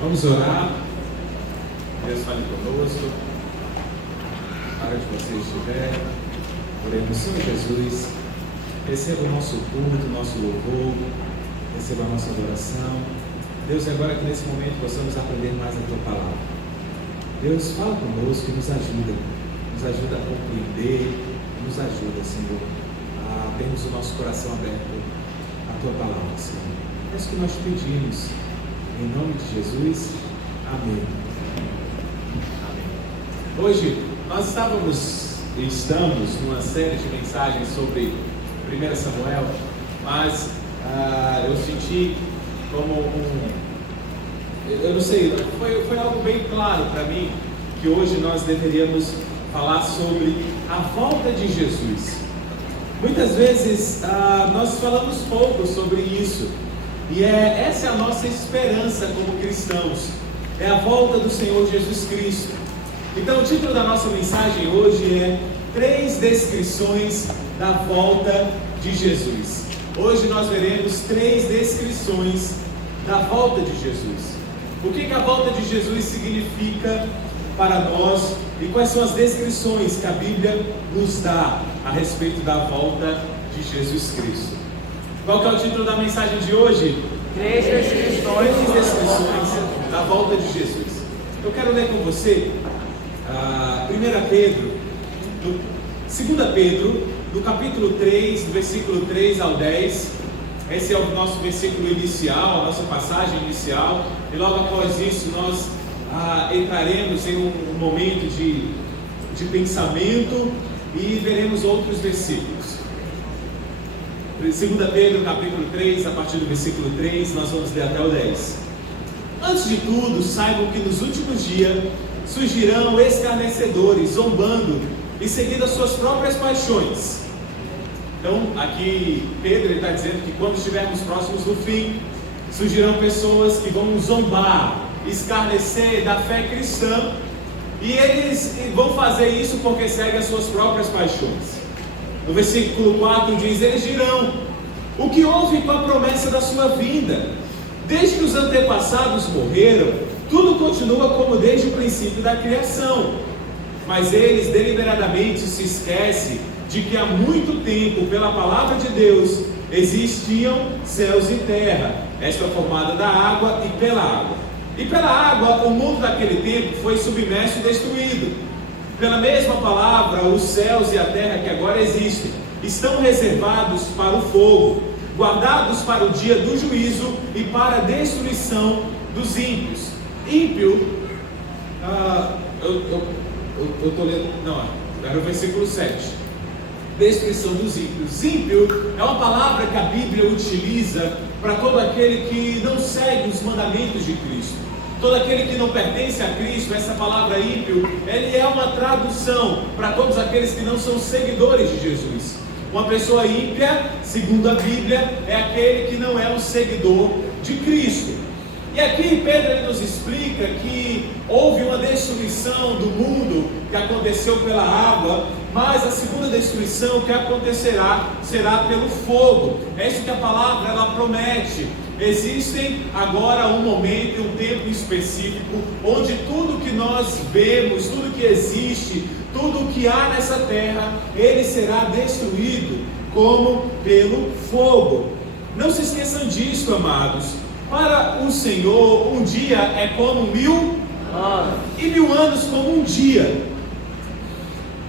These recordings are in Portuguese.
Vamos orar. Deus fale conosco. Para onde você estiver, oremos. Senhor Jesus, receba o nosso culto, o nosso louvor, receba a nossa adoração. Deus, agora que nesse momento possamos aprender mais a Tua Palavra. Deus, fala conosco e nos ajuda a compreender, nos ajuda, Senhor, a termos o nosso coração aberto à Tua Palavra, Senhor. É isso que nós pedimos, em nome de Jesus, amém. Amém. Hoje nós estamos numa série de mensagens sobre 1 Samuel, mas eu senti como eu não sei, foi algo bem claro para mim, que hoje nós deveríamos falar sobre a volta de Jesus. Muitas vezes nós falamos pouco sobre isso, e essa é a nossa esperança como cristãos, é a volta do Senhor Jesus Cristo. Então o título da nossa mensagem hoje é 3 descrições da volta de Jesus. Hoje nós veremos 3 descrições da volta de Jesus. O que a volta de Jesus significa para nós e quais são as descrições que a Bíblia nos dá a respeito da volta de Jesus Cristo. Qual que é o título da mensagem de hoje? 3 descrições da volta de Jesus. Eu quero ler com você 2 Pedro, do capítulo 3, do versículo 3 ao 10. Esse é o nosso versículo inicial, a nossa passagem inicial, e logo após isso nós entraremos em um momento de pensamento e veremos outros versículos. 2 Pedro capítulo 3, a partir do versículo 3, nós vamos ler até o 10. Antes de tudo, saibam que nos últimos dias surgirão escarnecedores, zombando e seguindo as suas próprias paixões. Então, aqui Pedro está dizendo que quando estivermos próximos do fim, surgirão pessoas que vão zombar, escarnecer da fé cristã, e eles vão fazer isso porque seguem as suas próprias paixões. No versículo 4 diz: eles dirão: o que houve com a promessa da sua vinda? Desde que os antepassados morreram, tudo continua como desde o princípio da criação. Mas eles deliberadamente se esquecem de que há muito tempo, pela palavra de Deus, existiam céus e terra, esta formada da água e pela água. E pela água, o mundo daquele tempo foi submerso e destruído. Pela mesma palavra, os céus e a terra que agora existem estão reservados para o fogo, guardados para o dia do juízo e para a destruição dos ímpios. Ímpio, eu estou lendo, não, era o versículo 7. Destruição dos ímpios. Ímpio é uma palavra que a Bíblia utiliza para todo aquele que não segue os mandamentos de Cristo. Todo aquele que não pertence a Cristo. Essa palavra ímpio, ele é uma tradução para todos aqueles que não são seguidores de Jesus. Uma pessoa ímpia, segundo a Bíblia, é aquele que não é um seguidor de Cristo. E aqui Pedro ele nos explica que houve uma destruição do mundo que aconteceu pela água, mas a segunda destruição que acontecerá será pelo fogo. É isso que a palavra ela promete. Existem agora um momento, um tempo específico, onde tudo que nós vemos, tudo que existe, tudo que há nessa terra, ele será destruído como pelo fogo. Não se esqueçam disso, amados. Para o Senhor, um dia é como 1000 anos, e 1000 anos como um dia.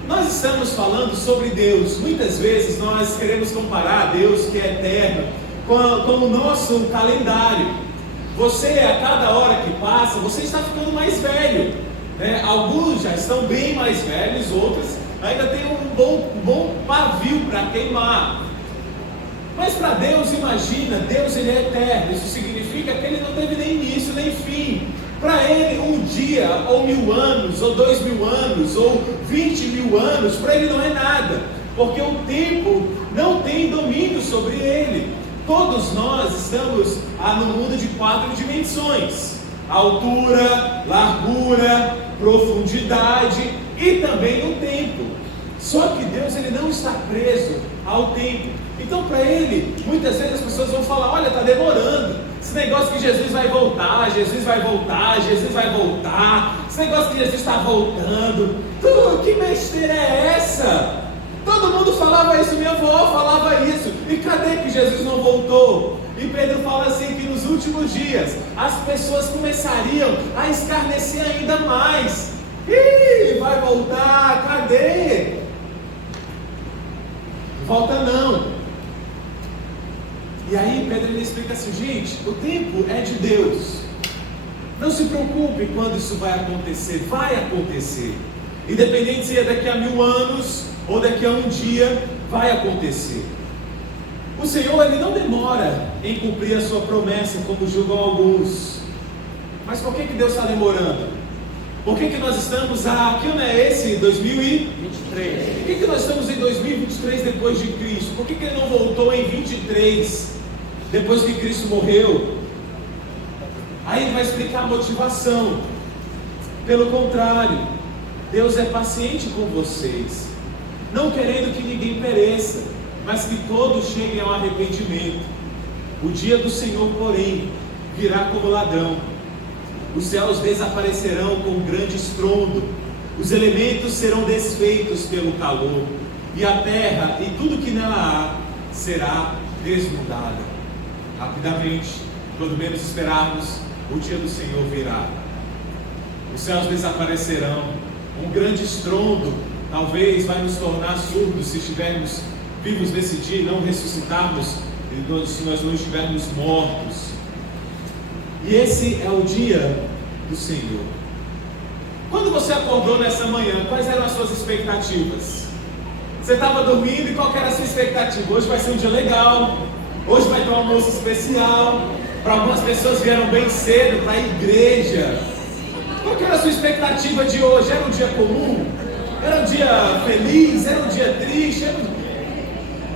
Nós estamos falando sobre Deus. Muitas vezes nós queremos comparar Deus, que é eterno, com o nosso calendário. Você, a cada hora que passa, você está ficando mais velho, né? Alguns já estão bem mais velhos, outros ainda têm um bom pavio para queimar. Mas para Deus, imagina, Deus ele é eterno. Isso significa que ele não teve nem início nem fim. Para ele um dia, ou 1000 anos, ou 2000 anos, ou 20.000 anos, para ele não é nada, porque o tempo não tem domínio sobre ele. Todos nós estamos no mundo de 4 dimensões: altura, largura, profundidade e também o tempo. Só que Deus ele não está preso ao tempo. Então para ele, muitas vezes as pessoas vão falar: olha, está demorando. Esse negócio que Jesus vai voltar, Jesus vai voltar, Jesus vai voltar. Esse negócio que Jesus está voltando. Que besteira é essa? Todo mundo falava isso, minha avó falava isso. E cadê que Jesus não voltou? E Pedro fala assim que nos últimos dias as pessoas começariam a escarnecer ainda mais. Ih, vai voltar, cadê? Volta não. E aí Pedro ele explica assim, gente, o tempo é de Deus. Não se preocupe quando isso vai acontecer. Independente se é daqui a 1000 anos ou daqui a um dia, vai acontecer. O Senhor ele não demora em cumprir a sua promessa, como julgam alguns. Mas por que Deus está demorando? Por que nós estamos aqui, não é esse 2023? Por que nós estamos em 2023 depois de Cristo? Por que Ele não voltou em 23 depois que Cristo morreu? Aí Ele vai explicar a motivação. Pelo contrário, Deus é paciente com vocês, não querendo que ninguém pereça, mas que todos cheguem ao arrependimento. O dia do Senhor, porém, virá como ladrão. Os céus desaparecerão com um grande estrondo, os elementos serão desfeitos pelo calor, e a terra e tudo que nela há será desnudada. Rapidamente, quando menos esperarmos, o dia do Senhor virá. Os céus desaparecerão, um grande estrondo talvez vai nos tornar surdos se estivermos vivos nesse dia e não ressuscitarmos, se nós não estivermos mortos. E esse é o dia do Senhor. Quando você acordou nessa manhã, quais eram as suas expectativas? Você estava dormindo e qual era a sua expectativa? Hoje vai ser um dia legal, hoje vai ter um almoço especial. Para algumas pessoas vieram bem cedo para a igreja. Qual era a sua expectativa de hoje? Era um dia comum? Era um dia feliz? Era um dia triste?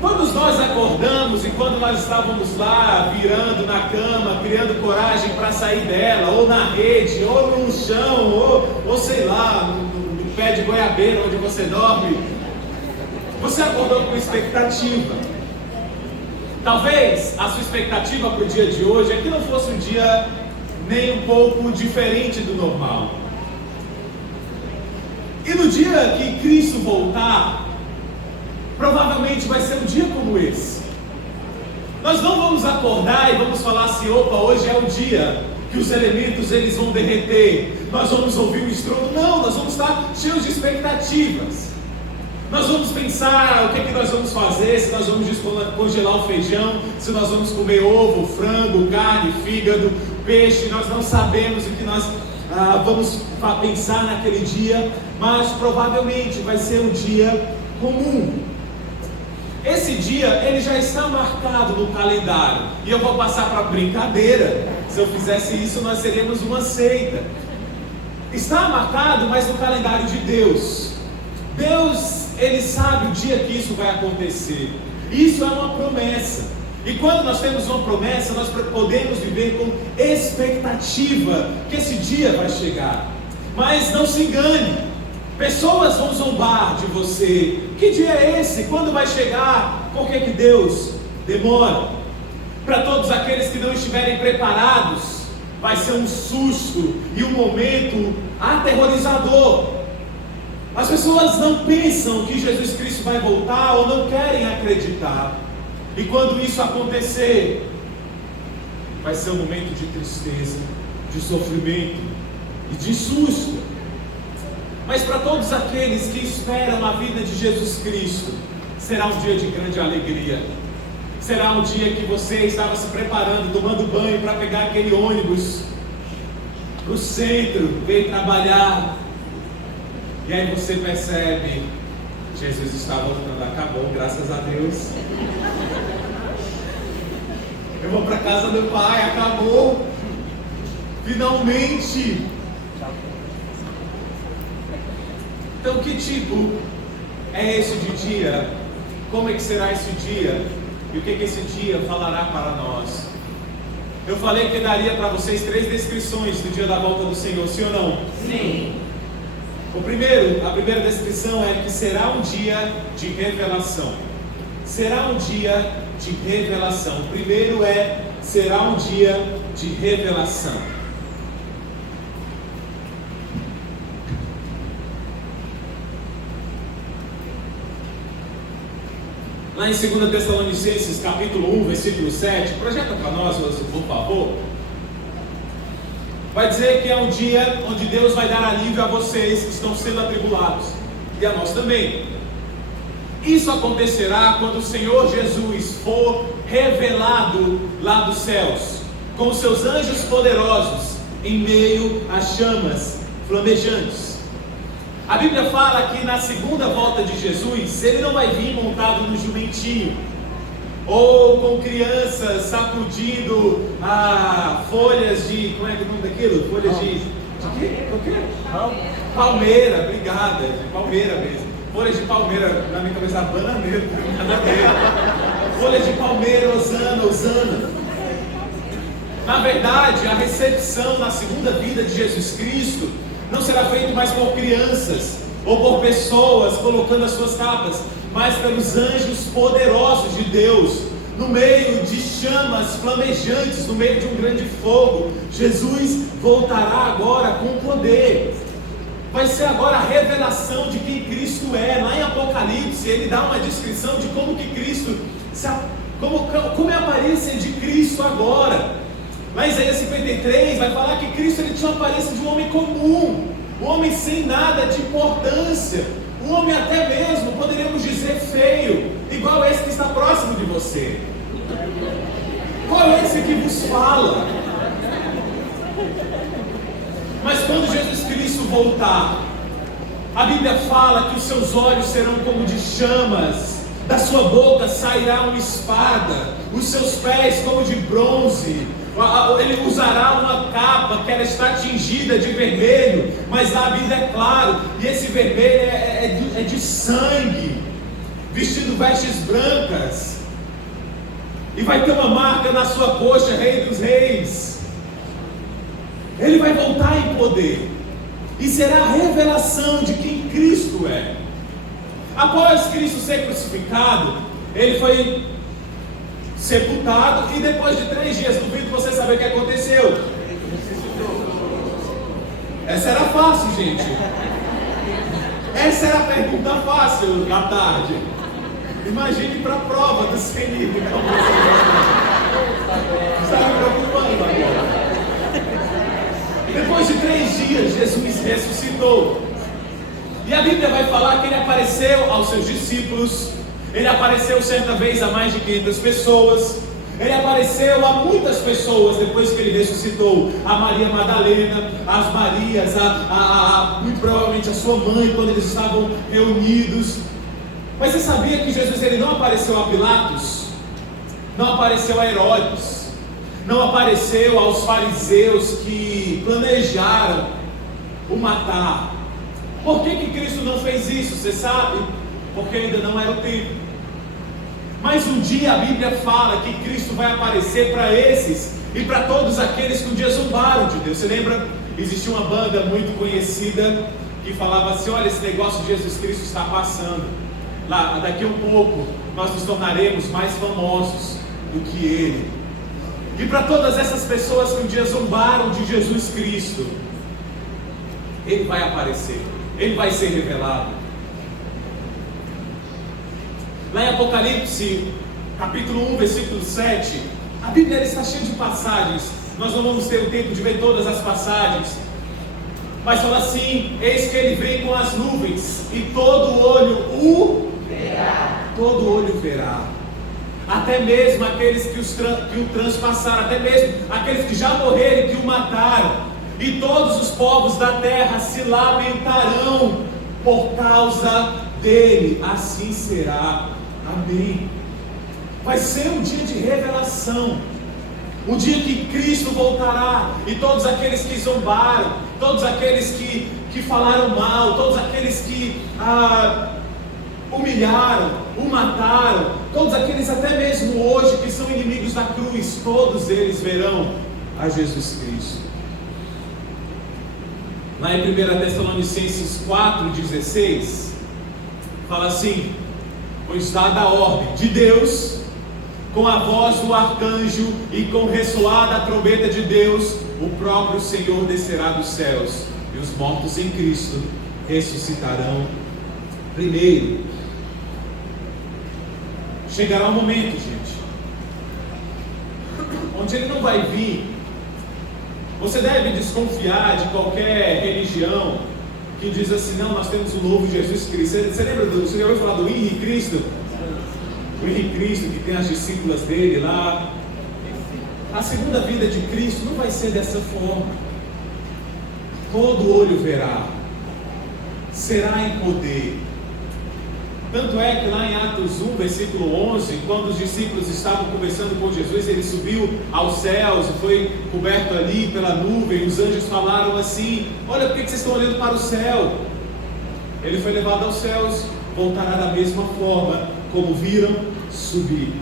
Todos nós acordamos e quando nós estávamos lá, virando na cama, criando coragem para sair dela, ou na rede, ou no chão, ou sei lá, no pé de goiabeira onde você dorme, você acordou com expectativa. Talvez a sua expectativa para o dia de hoje é que não fosse um dia nem um pouco diferente do normal. E no dia que Cristo voltar, provavelmente vai ser um dia como esse. Nós não vamos acordar e vamos falar assim, opa, hoje é o dia que os elementos eles vão derreter, nós vamos ouvir o estrondo. Não, nós vamos estar cheios de expectativas. Nós vamos pensar o que nós vamos fazer, se nós vamos descongelar o feijão, se nós vamos comer ovo, frango, carne, fígado, peixe. Nós não sabemos o que nós vamos pensar naquele dia, mas provavelmente vai ser um dia comum. Esse dia ele já está marcado no calendário, e eu vou passar para brincadeira. Se eu fizesse isso, nós seríamos uma seita. Está marcado, mas no calendário de Deus. Deus, Ele sabe o dia que isso vai acontecer. Isso é uma promessa. E quando nós temos uma promessa, nós podemos viver com expectativa que esse dia vai chegar. Mas não se engane, pessoas vão zombar de você. Que dia é esse? Quando vai chegar? Por que Deus demora? Para todos aqueles que não estiverem preparados, vai ser um susto e um momento aterrorizador. As pessoas não pensam que Jesus Cristo vai voltar ou não querem acreditar. E quando isso acontecer, vai ser um momento de tristeza, de sofrimento e de susto. Mas para todos aqueles que esperam a vida de Jesus Cristo, será um dia de grande alegria. Será um dia que você estava se preparando, tomando banho para pegar aquele ônibus para o centro, veio trabalhar. E aí você percebe, Jesus está voltando, acabou, graças a Deus. Eu vou para casa do Pai, acabou. Finalmente. Então que tipo é esse de dia? Como é que será esse dia? E o que esse dia falará para nós? Eu falei que daria para vocês 3 descrições do dia da volta do Senhor, sim ou não? Sim. A primeira descrição é que será um dia de revelação. Será um dia de revelação. O primeiro é será um dia de revelação. Lá em 2 Tessalonicenses, capítulo 1, versículo 7, projeta para nós, por favor. Vai dizer que é um dia onde Deus vai dar alívio a vocês que estão sendo atribulados, e a nós também. Isso acontecerá quando o Senhor Jesus for revelado lá dos céus, com os seus anjos poderosos, em meio às chamas flamejantes. A Bíblia fala que na segunda volta de Jesus, Ele não vai vir montado no jumentinho, ou com crianças sacudindo folhas de, como é que é o nome daquilo? Folhas de quê? O quê? Palmeira, obrigada, de palmeira mesmo. Folhas de palmeira, na minha cabeça, bananeira, nada a ver. Folhas de palmeira, Osana, Osana. Na verdade, a recepção na segunda vida de Jesus Cristo não será feito mais por crianças ou por pessoas colocando as suas capas, mas pelos anjos poderosos de Deus, no meio de chamas flamejantes, no meio de um grande fogo. Jesus voltará agora com poder. Vai ser agora a revelação de quem Cristo é. Lá em Apocalipse, ele dá uma descrição de como que Cristo, como é a aparência de Cristo agora. Lá em Isaías 53 vai falar que Cristo ele tinha a aparência de um homem comum, um homem sem nada de importância, um homem até mesmo, poderíamos dizer, feio, igual esse que está próximo de você. Qual é esse que vos fala? Mas quando Jesus Cristo voltar, a Bíblia fala que os seus olhos serão como de chamas, da sua boca sairá uma espada, os seus pés como de bronze. Ele usará uma capa que ela está tingida de vermelho, mas lá a Bíblia é claro, e esse vermelho é de sangue, vestido vestes brancas, e vai ter uma marca na sua coxa, Rei dos Reis. Ele vai voltar em poder, e será a revelação de quem Cristo é. Após Cristo ser crucificado, ele foi sepultado, e depois de 3 dias, duvido você saber o que aconteceu. Essa era fácil, gente. Essa era a pergunta fácil da tarde. Imagine para a prova do CNI. Está me preocupando agora. Depois de 3 dias, Jesus ressuscitou. E a Bíblia vai falar que ele apareceu aos seus discípulos. Ele apareceu certa vez a mais de 500 pessoas. Ele apareceu a muitas pessoas depois que ele ressuscitou. A Maria Madalena, as Marias, muito provavelmente a sua mãe, quando eles estavam reunidos. Mas você sabia que Jesus ele não apareceu a Pilatos? Não apareceu a Herodes? Não apareceu aos fariseus que planejaram o matar? Por que Cristo não fez isso? Você sabe? Porque ainda não era o tempo. Mas um dia a Bíblia fala que Cristo vai aparecer para esses e para todos aqueles que um dia zombaram de Deus. Você lembra? Existia uma banda muito conhecida que falava assim: olha, esse negócio de Jesus Cristo está passando. Lá, daqui a um pouco nós nos tornaremos mais famosos do que Ele. E para todas essas pessoas que um dia zombaram de Jesus Cristo, Ele vai aparecer, Ele vai ser revelado. Lá em Apocalipse, capítulo 1, versículo 7, a Bíblia está cheia de passagens. Nós não vamos ter o tempo de ver todas as passagens, mas fala assim: eis que ele vem com as nuvens, e todo olho o verá. Todo olho verá. Até mesmo aqueles que o transpassaram, até mesmo aqueles que já morreram e que o mataram. E todos os povos da terra se lamentarão por causa dele. Assim será. Amém. Vai ser um dia de revelação, um dia que Cristo voltará, e todos aqueles que zombaram, todos aqueles que falaram mal, todos aqueles que humilharam, o mataram, todos aqueles até mesmo hoje que são inimigos da cruz, todos eles verão a Jesus Cristo. Lá em 1 Tessalonicenses 4,16 fala assim: pois dada a ordem de Deus, com a voz do arcanjo e com ressoar da trombeta de Deus, o próprio Senhor descerá dos céus, e os mortos em Cristo ressuscitarão primeiro. Chegará um momento, gente, onde Ele não vai vir. Você deve desconfiar de qualquer religião que diz assim: não, nós temos um novo Jesus Cristo. Você lembra você já ouviu falar do Henrique Cristo? O Henrique Cristo, que tem as discípulas dele lá. A segunda vida de Cristo não vai ser dessa forma. Todo olho verá, será em poder. Tanto é que lá em Atos 1, versículo 11, quando os discípulos estavam conversando com Jesus, ele subiu aos céus e foi coberto ali pela nuvem. Os anjos falaram assim: olha, por que vocês estão olhando para o céu? Ele foi levado aos céus, voltará da mesma forma como viram subir.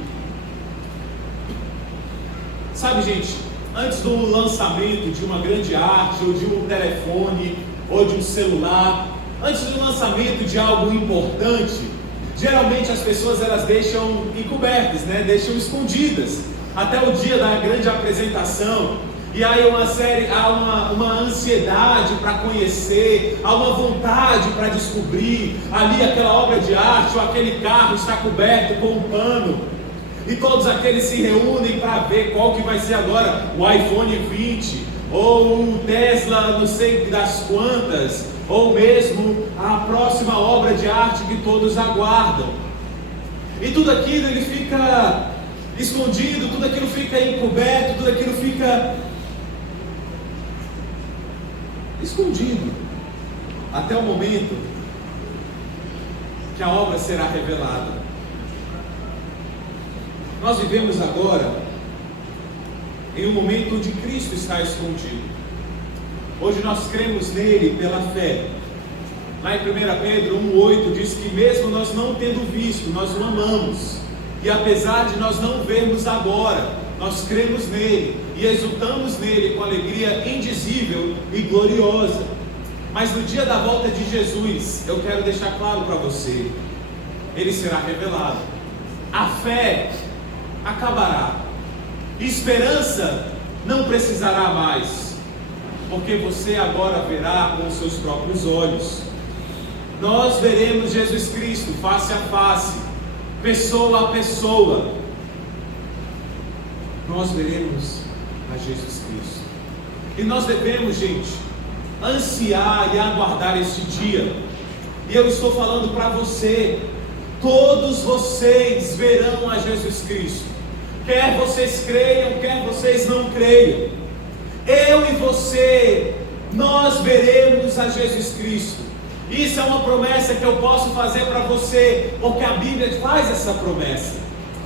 Sabe, gente, antes do lançamento de uma grande arte, ou de um telefone, ou de um celular, antes do lançamento de algo importante, geralmente as pessoas elas deixam encobertas, né? Deixam escondidas, até o dia da grande apresentação. E aí há uma ansiedade para conhecer, há uma vontade para descobrir. Ali aquela obra de arte, ou aquele carro está coberto com um pano, e todos aqueles se reúnem para ver qual que vai ser agora o iPhone 20, ou o Tesla não sei das quantas, ou mesmo a próxima obra de arte que todos aguardam. E tudo aquilo ele fica escondido, tudo aquilo fica encoberto, tudo aquilo fica escondido, até o momento que a obra será revelada. Nós vivemos agora em um momento onde Cristo está escondido. Hoje nós cremos nele pela fé. Lá em 1 Pedro 1,8 diz que mesmo nós não tendo visto, nós o amamos. E apesar de nós não vermos agora, nós cremos nele e exultamos nele com alegria indizível e gloriosa. Mas no dia da volta de Jesus, eu quero deixar claro para você, ele será revelado. A fé acabará. Esperança não precisará mais, porque você agora verá com os seus próprios olhos. Nós veremos Jesus Cristo face a face, pessoa a pessoa. Nós veremos a Jesus Cristo. E nós devemos, gente, ansiar e aguardar este dia. E eu estou falando para você, todos vocês verão a Jesus Cristo. Quer vocês creiam, quer vocês não creiam. Eu e você, nós veremos a Jesus Cristo. Isso é uma promessa que eu posso fazer para você, porque a Bíblia faz essa promessa.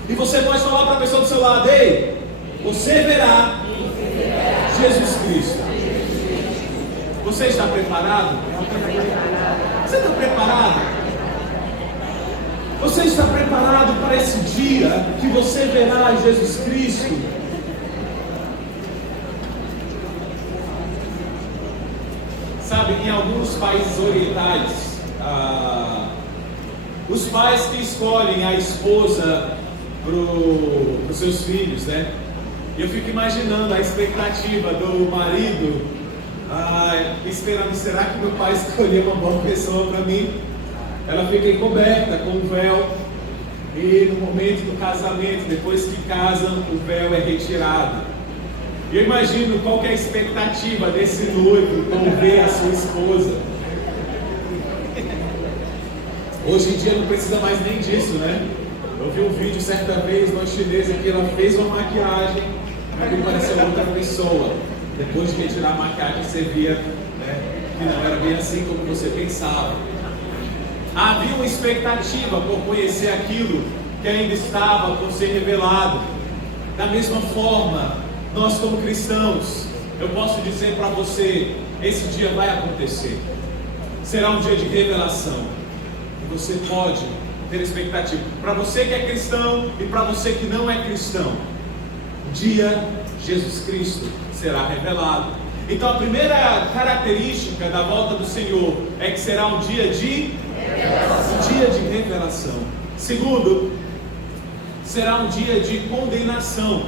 E você pode falar para a pessoa do seu lado: ei, você verá Jesus Cristo. Você está preparado? Você está preparado? Você está preparado para esse dia que você verá Jesus Cristo? Sabe, em alguns países orientais, os pais que escolhem a esposa para os seus filhos, né? Eu fico imaginando a expectativa do marido, esperando: será que meu pai escolheu uma boa pessoa para mim? Ela fica encoberta com um véu, e no momento do casamento, depois que casam, o véu é retirado. E eu imagino qual que é a expectativa desse noivo ao ver a sua esposa. Hoje em dia não precisa mais nem disso, né? Eu vi um vídeo certa vez, uma chinesa, que ela fez uma maquiagem, que parecia outra pessoa. Depois de retirar a maquiagem, você via, né, que não era bem assim como você pensava. Havia uma expectativa por conhecer aquilo que ainda estava por ser revelado. Da mesma forma, nós como cristãos, eu posso dizer para você, esse dia vai acontecer. Será um dia de revelação. E você pode ter expectativa. Para você que é cristão e para você que não é cristão, um dia Jesus Cristo será revelado. Então a primeira característica da volta do Senhor é que será um dia de revelação. Segundo, será um dia de condenação.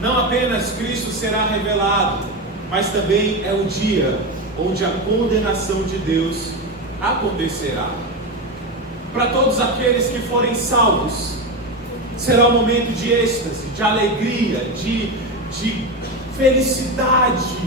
Não apenas Cristo será revelado, mas também é o dia onde a condenação de Deus acontecerá. Para todos aqueles que forem salvos, será um momento de êxtase, de alegria, de felicidade.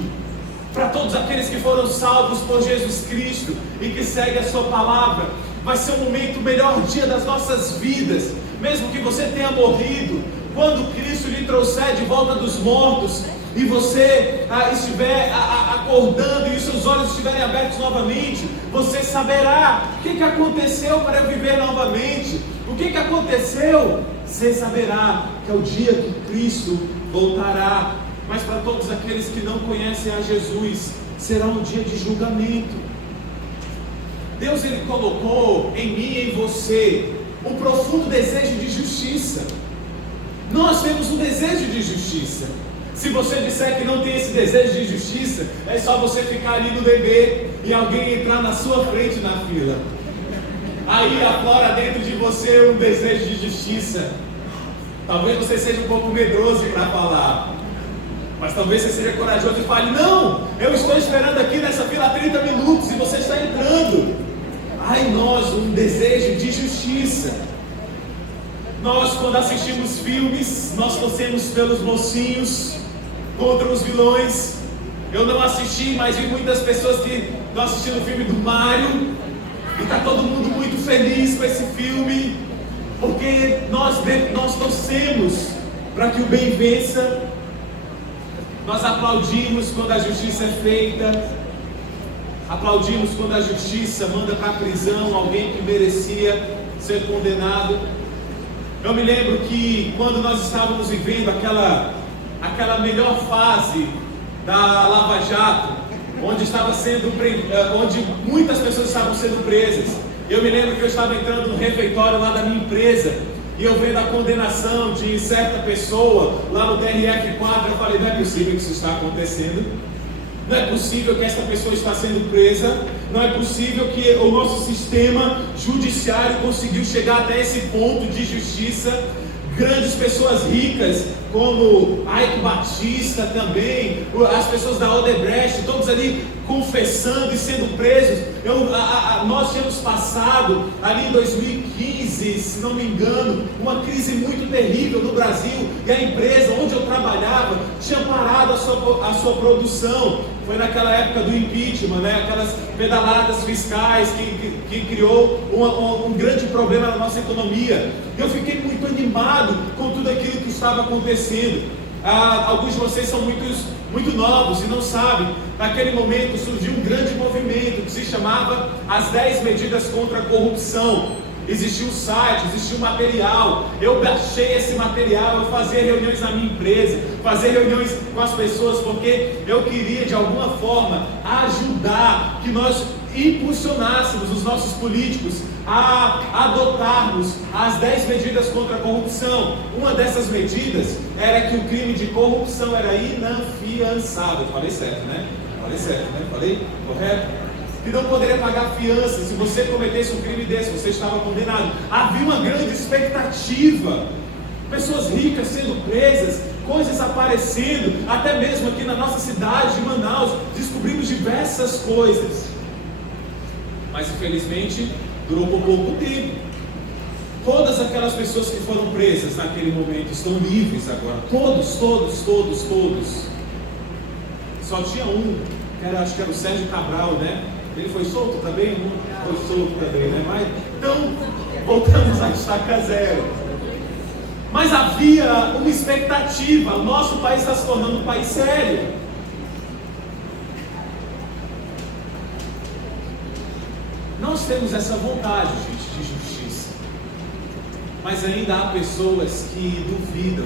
Para todos aqueles que foram salvos por Jesus Cristo e que seguem a sua palavra, vai ser um momento, o melhor dia das nossas vidas. Mesmo que você tenha morrido, quando Cristo lhe trouxer de volta dos mortos e você estiver acordando e os seus olhos estiverem abertos novamente, você saberá o que aconteceu para eu viver novamente. O que aconteceu? Você saberá que é o dia que Cristo voltará. Mas para todos aqueles que não conhecem a Jesus, será um dia de julgamento. Deus, Ele colocou em mim e em você um profundo desejo de justiça. Nós temos um desejo de justiça. Se você disser que não tem esse desejo de justiça, é só você ficar ali no bebê e alguém entrar na sua frente na fila. Aí aflora dentro de você um desejo de justiça. Talvez você seja um pouco medroso para falar, mas talvez você seja corajoso e fale: não, eu estou esperando aqui nessa fila há 30 minutos e você está entrando. Há em nós um desejo de justiça. Nós, quando assistimos filmes, nós torcemos pelos mocinhos contra os vilões. Eu não assisti, mas vi muitas pessoas que estão assistindo o filme do Mario e está todo mundo muito feliz com esse filme, porque nós torcemos para que o bem vença. Nós aplaudimos quando a justiça é feita, aplaudimos quando a justiça manda para a prisão alguém que merecia ser condenado. Eu me lembro que quando nós estávamos vivendo aquela melhor fase da Lava Jato, onde muitas pessoas estavam sendo presas, eu me lembro que eu estava entrando no refeitório lá da minha empresa, e eu vendo a condenação de certa pessoa lá no TRF4, eu falei: não é possível que isso está acontecendo, não é possível que essa pessoa está sendo presa, não é possível que o nosso sistema judiciário conseguiu chegar até esse ponto de justiça. Grandes pessoas ricas, como Ike Batista também, as pessoas da Odebrecht, todos ali confessando e sendo presos. Nós tínhamos passado ali em 2015, se não me engano, uma crise muito terrível no Brasil, e a empresa onde eu trabalhava tinha parado a sua produção. Foi naquela época do impeachment, né? Aquelas pedaladas fiscais que criou um grande problema na nossa economia. Eu fiquei muito animado com tudo aquilo que estava acontecendo. Alguns de vocês são muito novos e não sabem. Naquele momento surgiu um grande movimento que se chamava as 10 medidas contra a corrupção. Existia um site, existia um material. Eu baixei esse material, eu fazia reuniões na minha empresa, fazia reuniões com as pessoas, porque eu queria de alguma forma ajudar que nós impulsionássemos os nossos políticos a adotarmos as 10 medidas contra a corrupção. Uma dessas medidas era que o crime de corrupção era inafiançável. Falei certo, né? Falei correto? Que não poderia pagar fiança. Se você cometesse um crime desse, você estava condenado. Havia uma grande expectativa. Pessoas ricas sendo presas, coisas aparecendo. Até mesmo aqui na nossa cidade de Manaus, descobrimos diversas coisas. Mas infelizmente durou por pouco tempo. Todas aquelas pessoas que foram presas naquele momento estão livres agora. Todos. Só tinha um, acho que era o Sérgio Cabral, né? Ele foi solto também? Não foi solto também, né? Mas, então, voltamos a estaca zero. Mas havia uma expectativa. O nosso país está se tornando um país sério. Nós temos essa vontade, gente, de justiça. Mas ainda há pessoas que duvidam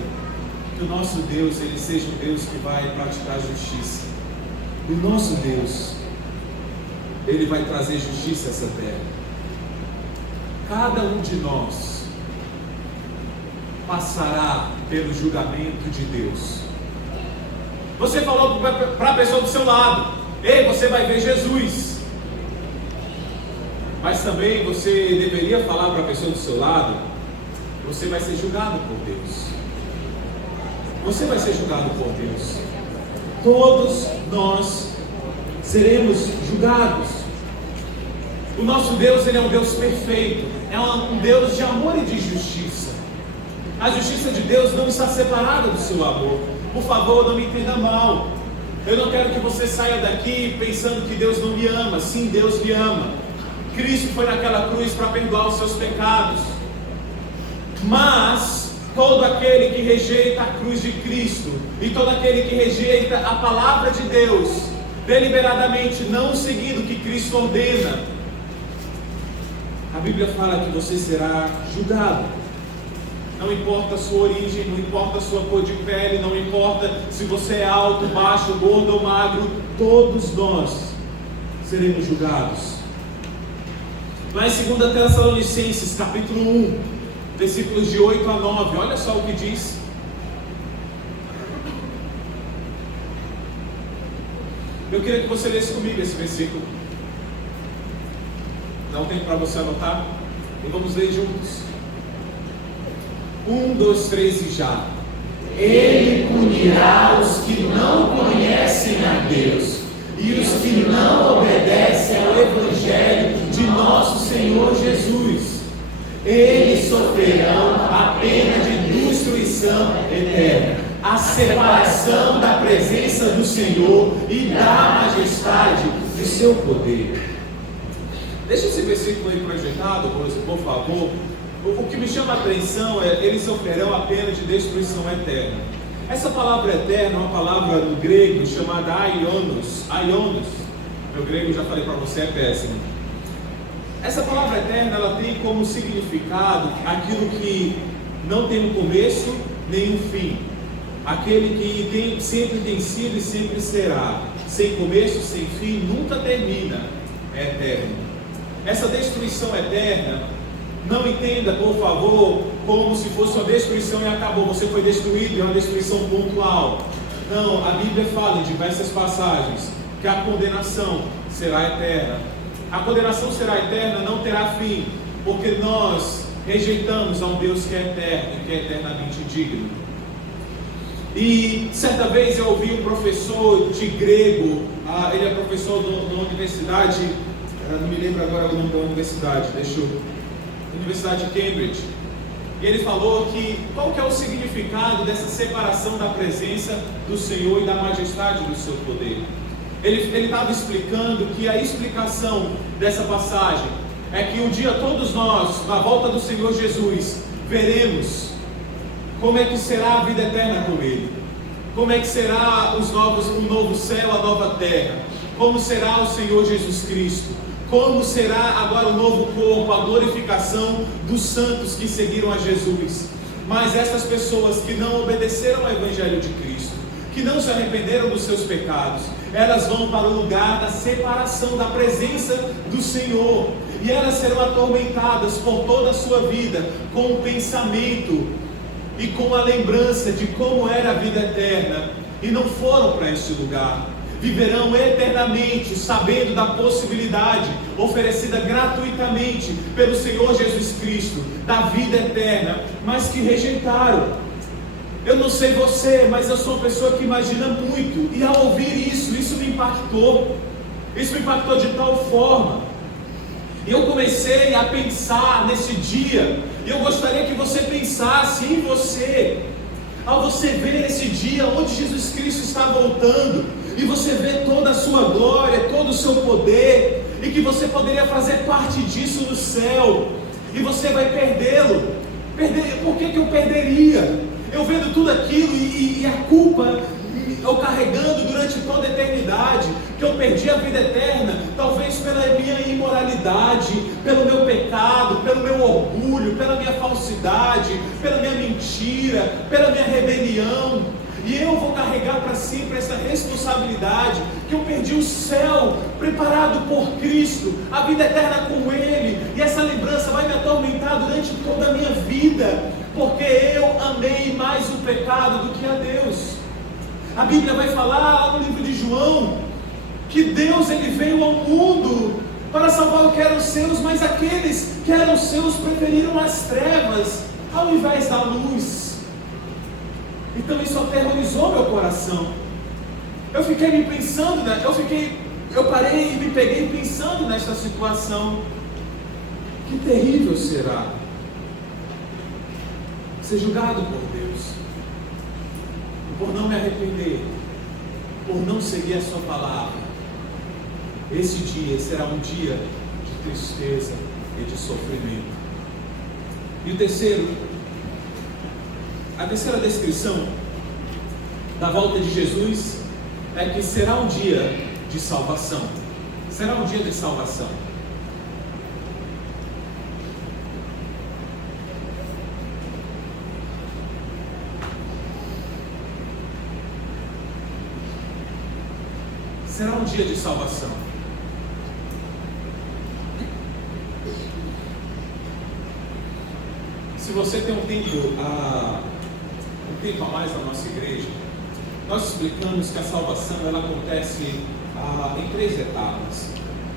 que o nosso Deus, Ele seja um Deus que vai praticar justiça. O nosso Deus, Ele vai trazer justiça a essa terra. Cada um de nós passará pelo julgamento de Deus. Você falou para a pessoa do seu lado: ei, você vai ver Jesus. Mas também você deveria falar para a pessoa do seu lado: você vai ser julgado por Deus. Você vai ser julgado por Deus. Todos nós seremos julgados. O nosso Deus, Ele é um Deus perfeito, é um Deus de amor e de justiça. A justiça de Deus não está separada do seu amor. Por favor, não me entenda mal. Eu não quero que você saia daqui pensando que Deus não me ama. Sim, Deus me ama. Cristo foi naquela cruz para perdoar os seus pecados. Mas todo aquele que rejeita a cruz de Cristo e todo aquele que rejeita a palavra de Deus, deliberadamente não seguindo o que Cristo ordena, a Bíblia fala que você será julgado. Não importa a sua origem, não importa a sua cor de pele, não importa se você é alto, baixo, gordo ou magro, todos nós seremos julgados. Lá em 2 Tessalonicenses, capítulo 1, versículos de 8 a 9, olha só o que diz. Eu queria que você lesse comigo esse versículo. Dá um tempo para você anotar e vamos ler juntos. 1, 2, 3 e já. Ele punirá os que não conhecem a Deus e os que não obedecem ao Evangelho de nosso Senhor Jesus. Eles sofrerão a pena de destruição eterna, a separação da presença do Senhor e da majestade de seu poder. Deixa esse versículo aí projetado, por favor. O que me chama a atenção é: eles sofrerão a pena de destruição eterna. Essa palavra eterna é uma palavra no grego chamada aionos. Meu grego, já falei para você, é péssimo. Essa palavra eterna, ela tem como significado aquilo que não tem um começo nem um fim. Aquele que sempre tem sido e sempre será. Sem começo, sem fim, nunca termina. É eterno. Essa destruição eterna, não entenda, por favor, como se fosse uma destruição e acabou, você foi destruído, é uma destruição pontual. Não, a Bíblia fala em diversas passagens que a condenação será eterna. A condenação será eterna, não terá fim, porque nós rejeitamos a um Deus que é eterno e que é eternamente digno. E certa vez eu ouvi um professor de grego, ele é professor da universidade, não me lembro agora o nome da universidade, Universidade de Cambridge. E ele falou que qual que é o significado dessa separação da presença do Senhor e da majestade do seu poder. Ele estava explicando que a explicação dessa passagem é que um dia todos nós, na volta do Senhor Jesus, veremos como é que será a vida eterna com Ele, como é que será o novo céu, a nova terra, como será o Senhor Jesus Cristo, como será agora o novo corpo, a glorificação dos santos que seguiram a Jesus. Mas essas pessoas que não obedeceram ao Evangelho de Cristo, que não se arrependeram dos seus pecados, elas vão para o lugar da separação da presença do Senhor, e elas serão atormentadas por toda a sua vida com o pensamento e com a lembrança de como era a vida eterna, e não foram para esse lugar. Viverão eternamente sabendo da possibilidade oferecida gratuitamente pelo Senhor Jesus Cristo, da vida eterna, mas que rejeitaram. Eu não sei você, mas eu sou uma pessoa que imagina muito, e ao ouvir isso me impactou. Isso me impactou de tal forma, e eu comecei a pensar nesse dia, e eu gostaria que você pensasse em você, ao você ver esse dia onde Jesus Cristo está voltando, e você vê toda a sua glória, todo o seu poder, e que você poderia fazer parte disso no céu, e você vai perdê-lo. Por que eu perderia? Eu vendo tudo aquilo e a culpa eu carregando durante toda a eternidade, que eu perdi a vida eterna, talvez pela minha imoralidade, pelo meu pecado, pelo meu orgulho, pela minha falsidade, pela minha mentira, pela minha rebelião. E eu vou carregar para sempre essa responsabilidade, que eu perdi o céu preparado por Cristo, a vida eterna com Ele, e essa lembrança vai me atormentar durante toda a minha vida, porque eu amei mais o pecado do que a Deus. A Bíblia vai falar lá no livro de João, que Deus ele veio ao mundo para salvar os que eram seus, mas aqueles que eram seus preferiram as trevas ao invés da luz. Então isso aterrorizou meu coração. Eu parei e me peguei pensando nesta situação. Que terrível será ser julgado por Deus, por não me arrepender, por não seguir a sua palavra. Esse dia será um dia de tristeza e de sofrimento. E a terceira descrição da volta de Jesus é que será um dia de salvação. Será um dia de salvação. Será um dia de salvação. Se você tem um tempo a mais na nossa igreja, nós explicamos que a salvação ela acontece em 3 etapas.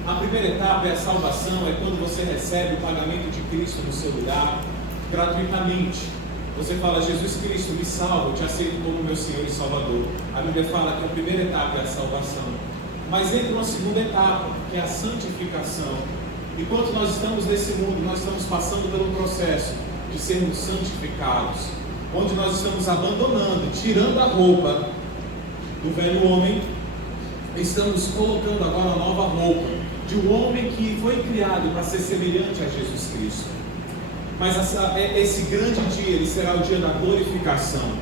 A primeira etapa é a salvação, é quando você recebe o pagamento de Cristo no seu lugar, gratuitamente. Você fala, Jesus Cristo, me salva, eu te aceito como meu Senhor e Salvador. A Bíblia fala que a primeira etapa é a salvação. Mas entra uma segunda etapa, que é a santificação. Enquanto nós estamos nesse mundo, nós estamos passando pelo processo de sermos santificados, onde nós estamos abandonando, tirando a roupa do velho homem, estamos colocando agora uma nova roupa, de um homem que foi criado para ser semelhante a Jesus Cristo. Mas esse grande dia, ele será o dia da glorificação.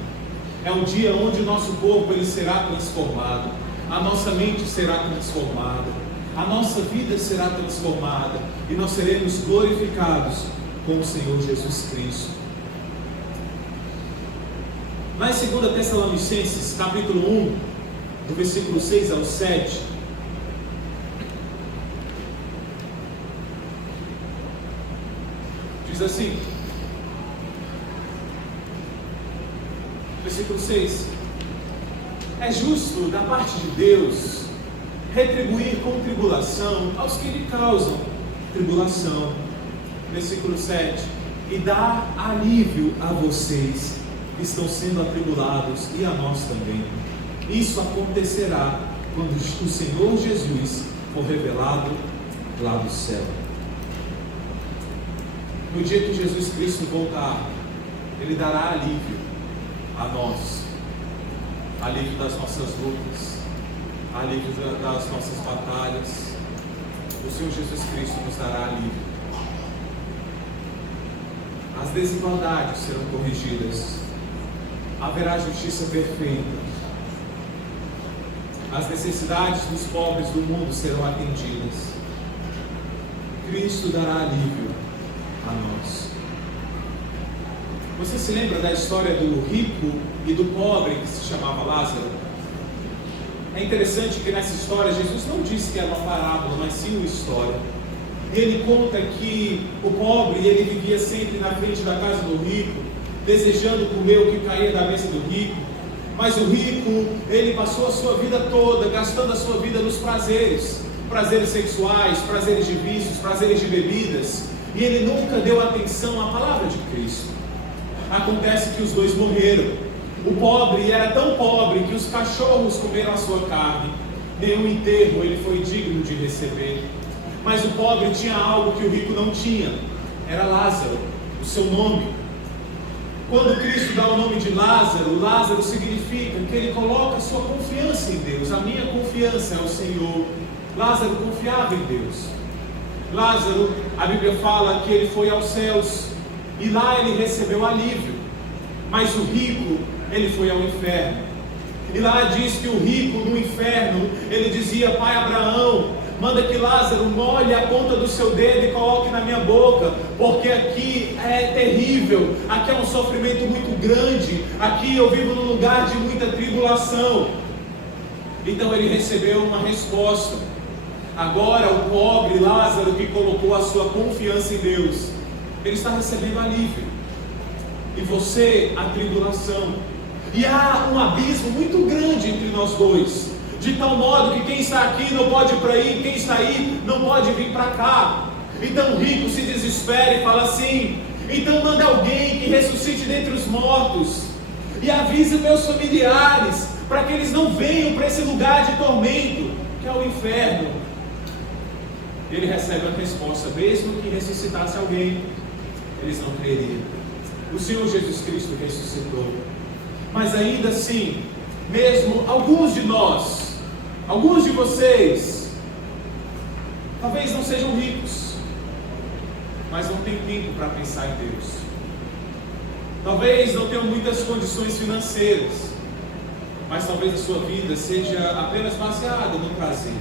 É o dia onde o nosso corpo ele será transformado, a nossa mente será transformada, a nossa vida será transformada, e nós seremos glorificados com o Senhor Jesus Cristo. Lá em 2 Tessalonicenses, capítulo 1, do versículo 6 ao 7, diz assim, versículo 6: é justo da parte de Deus retribuir com tribulação aos que lhe causam tribulação. Versículo 7: e dar alívio a vocês que estão sendo atribulados, e a nós também. Isso acontecerá quando o Senhor Jesus for revelado lá do céu. No dia que Jesus Cristo voltar, Ele dará alívio a nós, alívio das nossas lutas, alívio das nossas batalhas. O Senhor Jesus Cristo nos dará alívio. As desigualdades serão corrigidas, haverá justiça perfeita, as necessidades dos pobres do mundo serão atendidas. Cristo dará alívio a nós. Você se lembra da história do rico e do pobre que se chamava Lázaro? É interessante que nessa história Jesus não disse que era uma parábola, mas sim uma história. E ele conta que o pobre ele vivia sempre na frente da casa do rico, desejando comer o que caía da mesa do rico. Mas o rico, ele passou a sua vida toda gastando a sua vida nos prazeres sexuais, prazeres de vícios, prazeres de bebidas, e ele nunca deu atenção à palavra de Cristo. Acontece que os dois morreram. O pobre era tão pobre que os cachorros comeram a sua carne. Nenhum enterro ele foi digno de receber. Mas o pobre tinha algo que o rico não tinha, era Lázaro, o seu nome. Quando Cristo dá o nome de Lázaro, Lázaro significa que ele coloca a sua confiança em Deus. A minha confiança é o Senhor. Lázaro confiava em Deus. Lázaro, a Bíblia fala que ele foi aos céus, e lá ele recebeu alívio. Mas o rico, ele foi ao inferno. E lá diz que o rico no inferno, ele dizia: Pai Abraão, manda que Lázaro molhe a ponta do seu dedo e coloque na minha boca, porque aqui é terrível, aqui é um sofrimento muito grande, aqui eu vivo num lugar de muita tribulação. Então ele recebeu uma resposta. Agora o pobre Lázaro, que colocou a sua confiança em Deus, ele está recebendo alívio. E você, a tribulação. E há um abismo muito grande entre nós dois, de tal modo que quem está aqui não pode ir para aí, quem está aí não pode vir para cá. Então o rico se desespera e fala assim: Então manda alguém que ressuscite dentre os mortos e avise meus familiares para que eles não venham para esse lugar de tormento que é o inferno. Ele recebe a resposta: mesmo que ressuscitasse alguém, eles não creriam. O Senhor Jesus Cristo ressuscitou, mas ainda assim, mesmo alguns de nós, alguns de vocês, talvez não sejam ricos, mas não têm tempo para pensar em Deus. Talvez não tenham muitas condições financeiras, mas talvez a sua vida seja apenas baseada no prazer.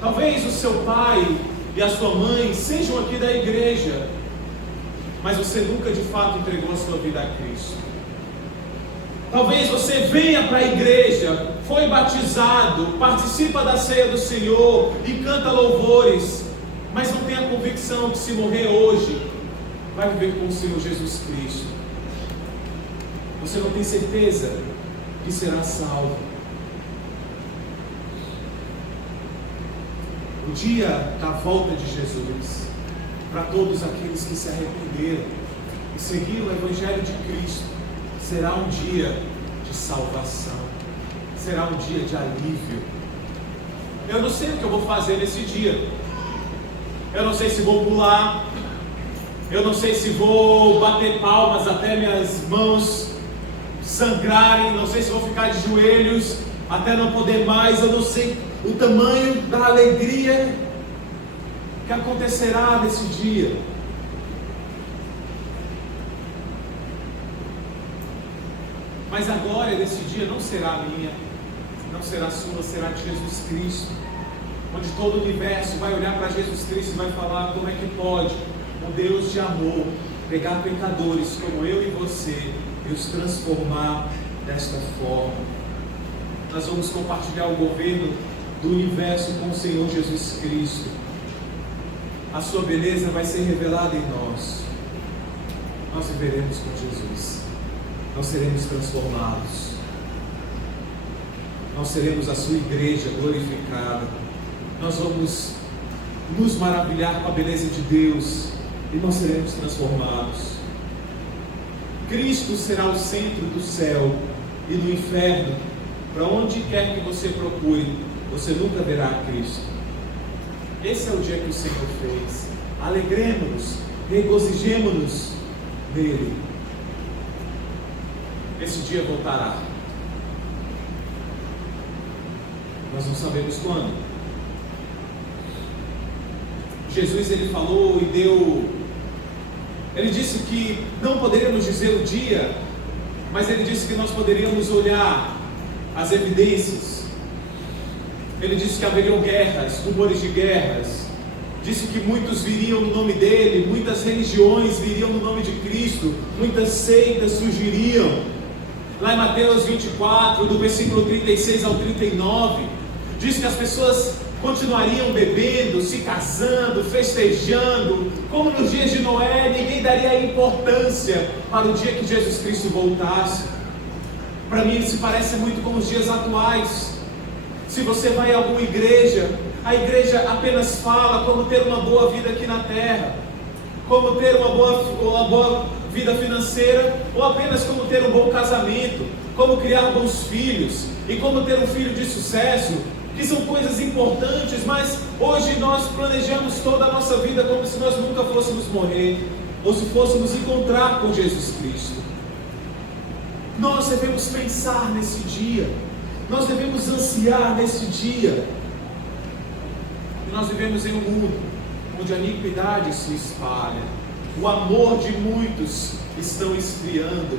Talvez o seu pai e a sua mãe sejam aqui da igreja, mas você nunca de fato entregou a sua vida a Cristo. Talvez você venha para a igreja, foi batizado, participa da ceia do Senhor e canta louvores, mas não tem a convicção que se morrer hoje, vai viver com o Senhor Jesus Cristo. Você não tem certeza que será salvo. O dia da volta de Jesus, para todos aqueles que se arrependeram e seguiram o Evangelho de Cristo, será um dia de salvação, será um dia de alívio. Eu não sei o que eu vou fazer nesse dia. Eu não sei se vou pular, eu não sei se vou bater palmas até minhas mãos sangrarem, não sei se vou ficar de joelhos até não poder mais, eu não sei o tamanho da alegria que acontecerá nesse dia. Mas a glória desse dia não será minha, não será sua, será de Jesus Cristo, onde todo o universo vai olhar para Jesus Cristo e vai falar: como é que pode um Deus de amor pegar pecadores como eu e você e os transformar desta forma? Nós vamos compartilhar o governo do universo com o Senhor Jesus Cristo. A sua beleza vai ser revelada em nós. Nós viveremos com Jesus. Nós seremos transformados. Nós seremos a sua igreja glorificada. Nós vamos nos maravilhar com a beleza de Deus e nós seremos transformados. Cristo será o centro do céu e do inferno. Para onde quer que você procure, você nunca verá Cristo. Esse é o dia que o Senhor fez. Alegremos-nos, regozijemo-nos nele. Esse dia voltará. Nós não sabemos quando. Jesus, ele falou e ele disse que não poderíamos dizer o dia, mas ele disse que nós poderíamos olhar as evidências. Ele disse que haveriam guerras, rumores de guerras. Disse que muitos viriam no nome dele, muitas religiões viriam no nome de Cristo, muitas seitas surgiriam. Lá em Mateus 24, do versículo 36 ao 39, diz que as pessoas continuariam bebendo, se casando, festejando, como nos dias de Noé. Ninguém daria importância para o dia que Jesus Cristo voltasse. Para mim ele se parece muito com os dias atuais. Se você vai a alguma igreja, a igreja apenas fala como ter uma boa vida aqui na terra, como ter uma boa vida financeira, ou apenas como ter um bom casamento, como criar bons filhos e como ter um filho de sucesso, que são coisas importantes, mas hoje nós planejamos toda a nossa vida como se nós nunca fôssemos morrer, ou se fôssemos encontrar com Jesus Cristo. Nós devemos pensar nesse dia, nós devemos ansiar nesse dia. E nós vivemos em um mundo onde a iniquidade se espalha, o amor de muitos estão esfriando,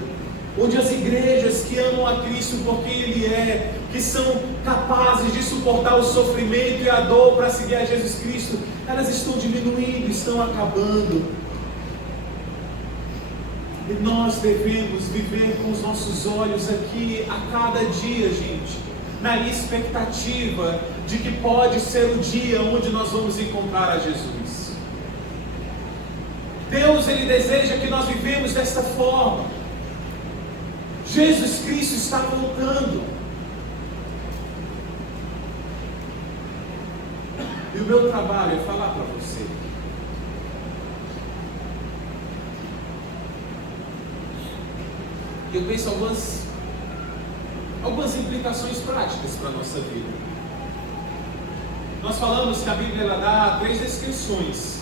onde as igrejas que amam a Cristo por quem Ele é, que são capazes de suportar o sofrimento e a dor para seguir a Jesus Cristo, elas estão diminuindo, estão acabando. E nós devemos viver com os nossos olhos aqui a cada dia, gente, na expectativa de que pode ser o dia onde nós vamos encontrar a Jesus. Deus, Ele deseja que nós vivemos desta forma. Jesus Cristo está voltando. E o meu trabalho é falar para você. eu penso algumas implicações práticas para a nossa vida. Nós falamos que a Bíblia ela dá 3 descrições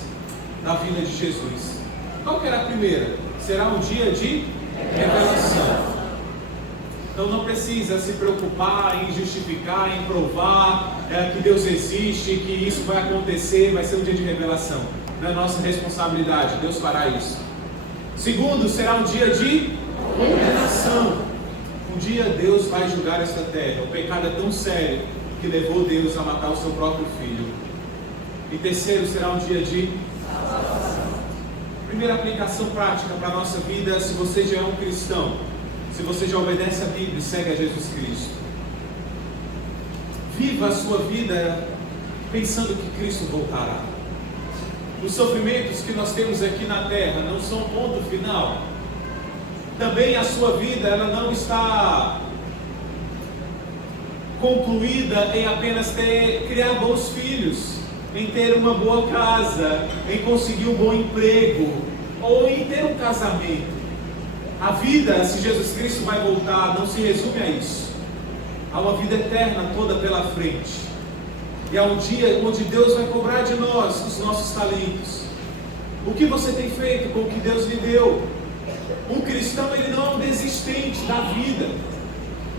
da vida de Jesus. Qual que era a primeira? Será um dia de revelação. Então não precisa se preocupar em justificar, em provar que Deus existe, que isso vai acontecer, vai ser um dia de revelação. Não é nossa responsabilidade, Deus fará isso. Segundo, será um dia de condenação. Um dia Deus vai julgar esta terra. O pecado é tão sério que levou Deus a matar o seu próprio filho. E terceiro, será um dia de salvação. Primeira aplicação prática para a nossa vida, se você já é um cristão, se você já obedece a Bíblia e segue a Jesus Cristo, viva a sua vida pensando que Cristo voltará. Os sofrimentos que nós temos aqui na terra não são ponto final. Também a sua vida ela não está concluída em apenas criar bons filhos, em ter uma boa casa, em conseguir um bom emprego ou em ter um casamento. A vida, se Jesus Cristo vai voltar, não se resume a isso. Há uma vida eterna toda pela frente. E há um dia onde Deus vai cobrar de nós os nossos talentos. O que você tem feito com o que Deus lhe deu? Um cristão, ele não é um desistente da vida.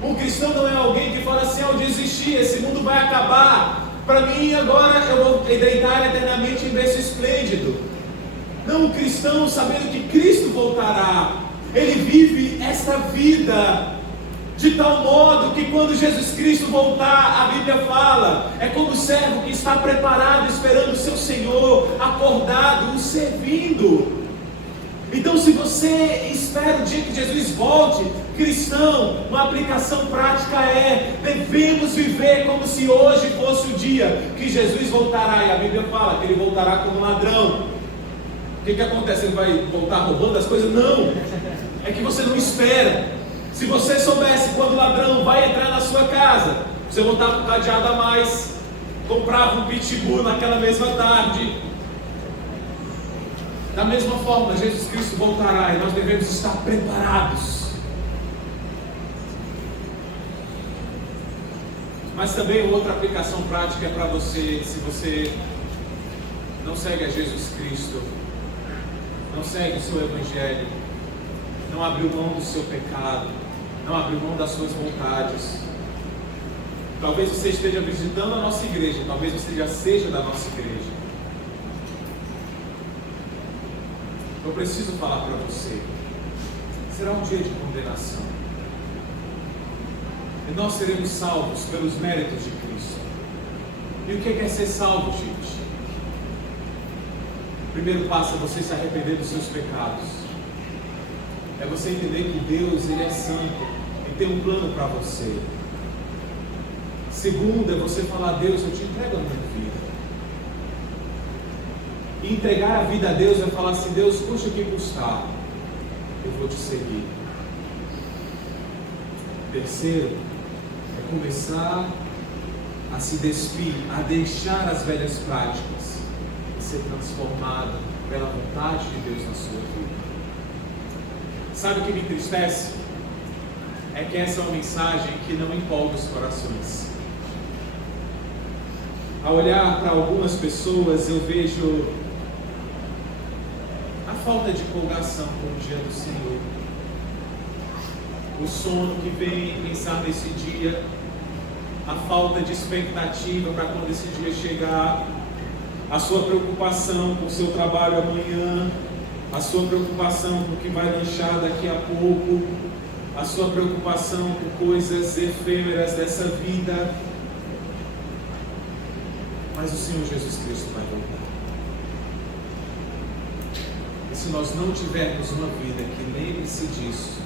Um cristão não é alguém que fala assim: eu desisti, esse mundo vai acabar. Para mim agora eu vou deitar eternamente em berço esplêndido. Não, um cristão sabendo que Cristo voltará, ele vive esta vida de tal modo que quando Jesus Cristo voltar, a Bíblia fala, é como o servo que está preparado, esperando o seu Senhor, acordado, o servindo. Então, se você espera o dia que Jesus volte, cristão, uma aplicação prática é: devemos viver como se hoje fosse o dia que Jesus voltará. E a Bíblia fala que ele voltará como ladrão. O que acontece? Ele vai voltar roubando as coisas? Não, é que você não espera. Se você soubesse quando o ladrão vai entrar na sua casa, você voltava com um cadeado a mais, comprava um pitbull naquela mesma tarde. Da mesma forma, Jesus Cristo voltará e nós devemos estar preparados. Mas também outra aplicação prática é para você, se você não segue a Jesus Cristo, não segue o seu Evangelho, não abriu mão do seu pecado, não abriu mão das suas vontades. Talvez você esteja visitando a nossa igreja, talvez você já seja da nossa igreja. Eu preciso falar para você, será um dia de condenação. E nós seremos salvos pelos méritos de Cristo. E o que é ser salvo, gente? O primeiro passo é você se arrepender dos seus pecados. É você entender que Deus, Ele é santo e tem um plano para você. Segundo, é você falar: Deus, eu te entrego a minha vida. E entregar a vida a Deus é falar assim: Deus, custe o que custar, eu vou te seguir. Terceiro, é começar a se despir, a deixar as velhas práticas e ser transformado pela vontade de Deus na sua vida. Sabe o que me entristece? É que essa é uma mensagem que não empolga os corações. Ao olhar para algumas pessoas, eu vejo a falta de empolgação com o dia do Senhor. O sono que vem pensar nesse dia, a falta de expectativa para quando esse dia chegar, a sua preocupação com o seu trabalho amanhã, a sua preocupação com o que vai lanchar daqui a pouco, a sua preocupação com coisas efêmeras dessa vida. Mas o Senhor Jesus Cristo vai voltar. E se nós não tivermos uma vida que lembre-se disso,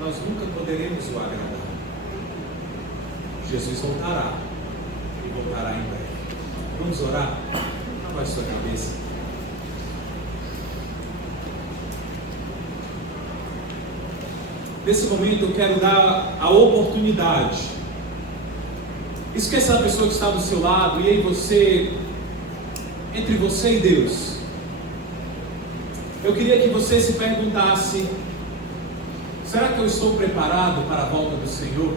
nós nunca poderemos o agradar. Jesus voltará e voltará em breve. Vamos orar? Abaixe sua cabeça. Nesse momento eu quero dar a oportunidade. Esqueça a pessoa que está do seu lado e aí você, entre você e Deus. Eu queria que você se perguntasse: Será que eu estou preparado para a volta do Senhor?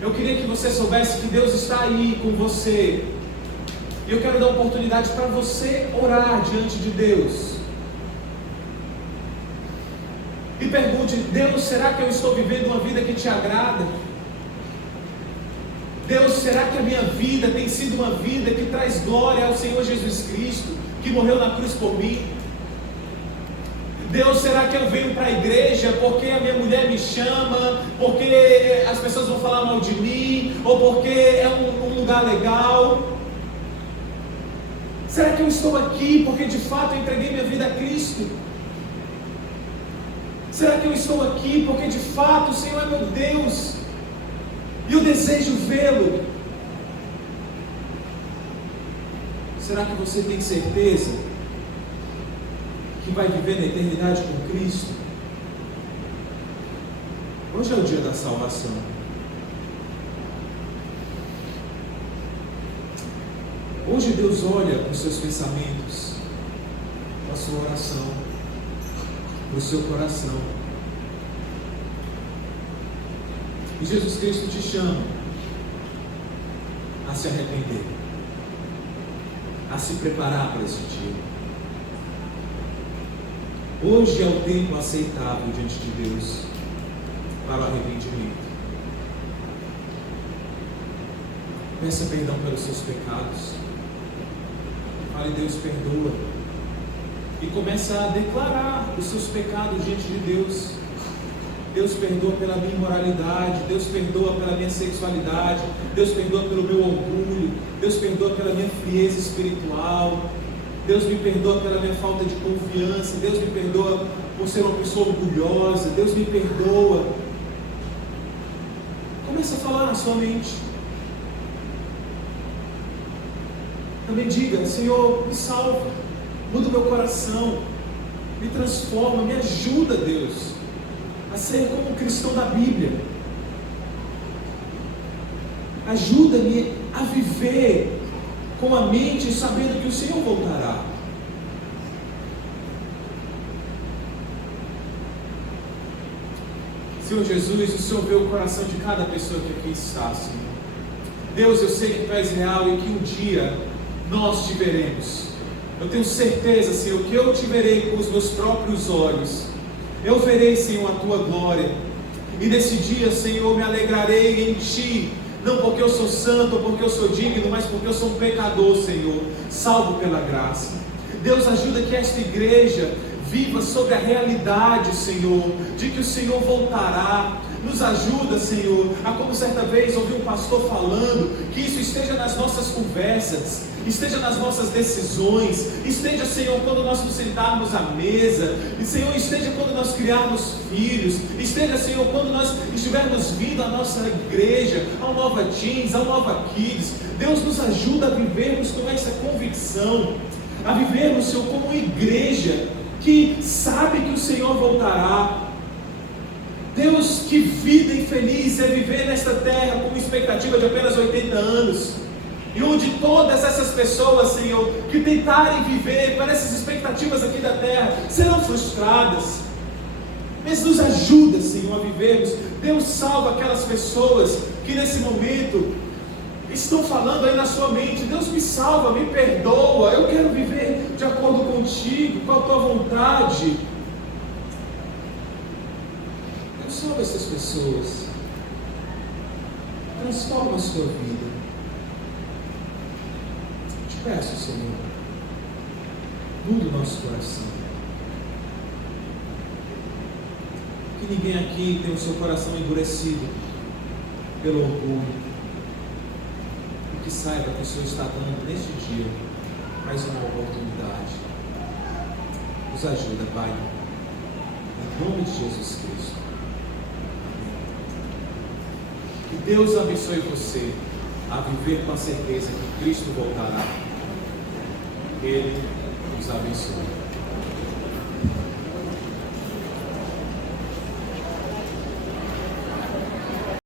Eu queria que você soubesse que Deus está aí com você. E eu quero dar oportunidade para você orar diante de Deus. E pergunte: Deus, será que eu estou vivendo uma vida que te agrada? Deus, será que a minha vida tem sido uma vida que traz glória ao Senhor Jesus Cristo, que morreu na cruz por mim? Deus, será que eu venho para a igreja porque a minha mulher me chama, porque as pessoas vão falar mal de mim, ou porque é um lugar legal? Será que eu estou aqui porque de fato eu entreguei minha vida a Cristo? Será que eu estou aqui porque de fato o Senhor é meu Deus e eu desejo vê-lo? Será que você tem certeza que vai viver na eternidade com Cristo? Hoje é o dia da salvação. Hoje Deus olha para os seus pensamentos, para a sua oração, para o seu coração. E Jesus Cristo te chama a se arrepender, a se preparar para esse dia. Hoje é o tempo aceitável diante de Deus para o arrependimento. Peça perdão pelos seus pecados. Fale: Deus, perdoa. E começa a declarar os seus pecados diante de Deus. Deus, perdoa pela minha imoralidade. Deus, perdoa pela minha sexualidade. Deus, perdoa pelo meu orgulho. Deus, perdoa pela minha frieza espiritual. Deus, me perdoa pela minha falta de confiança. Deus, me perdoa por ser uma pessoa orgulhosa. Deus, me perdoa. Começa a falar na sua mente. Também diga: Senhor, me salva, muda o meu coração, me transforma, me ajuda, Deus, a ser como um cristão da Bíblia. Ajuda-me a viver com a mente sabendo que o Senhor voltará. Senhor Jesus, o Senhor vê o coração de cada pessoa que aqui está, Senhor. Deus, eu sei que Tu és real e que um dia nós te veremos. Eu tenho certeza, Senhor, que eu te verei com os meus próprios olhos. Eu verei, Senhor, a Tua glória. E nesse dia, Senhor, me alegrarei em Ti. Não porque eu sou santo ou porque eu sou digno, mas porque eu sou um pecador, Senhor, salvo pela graça. Deus, ajuda que esta igreja viva sobre a realidade, Senhor, de que o Senhor voltará. Nos ajuda, Senhor, a, como certa vez ouvi um pastor falando, que isso esteja nas nossas conversas, esteja nas nossas decisões, esteja, Senhor, quando nós nos sentarmos à mesa, e, Senhor, esteja quando nós criarmos filhos, esteja, Senhor, quando nós estivermos vindo à nossa igreja, ao Nova Teens, ao Nova Kids. Deus, nos ajuda a vivermos com essa convicção, a vivermos, Senhor, como igreja que sabe que o Senhor voltará. Deus, que vida infeliz é viver nesta terra com expectativa de apenas 80 anos, e onde todas essas pessoas, Senhor, que tentarem viver para essas expectativas aqui da terra, serão frustradas. Mas nos ajuda, Senhor, a vivermos. Deus, salva aquelas pessoas que nesse momento estão falando aí na sua mente: Deus, me salva, me perdoa, eu quero viver de acordo contigo, com a Tua vontade. Deus, salva essas pessoas, transforma a sua vida. Te peço, Senhor, muda o nosso coração. Que ninguém aqui tenha o seu coração endurecido pelo orgulho. Que saiba que o Senhor está dando neste dia mais uma oportunidade. Nos ajuda, Pai, em nome de Jesus Cristo. Amém. Que Deus abençoe você a viver com a certeza que Cristo voltará. Ele nos abençoe.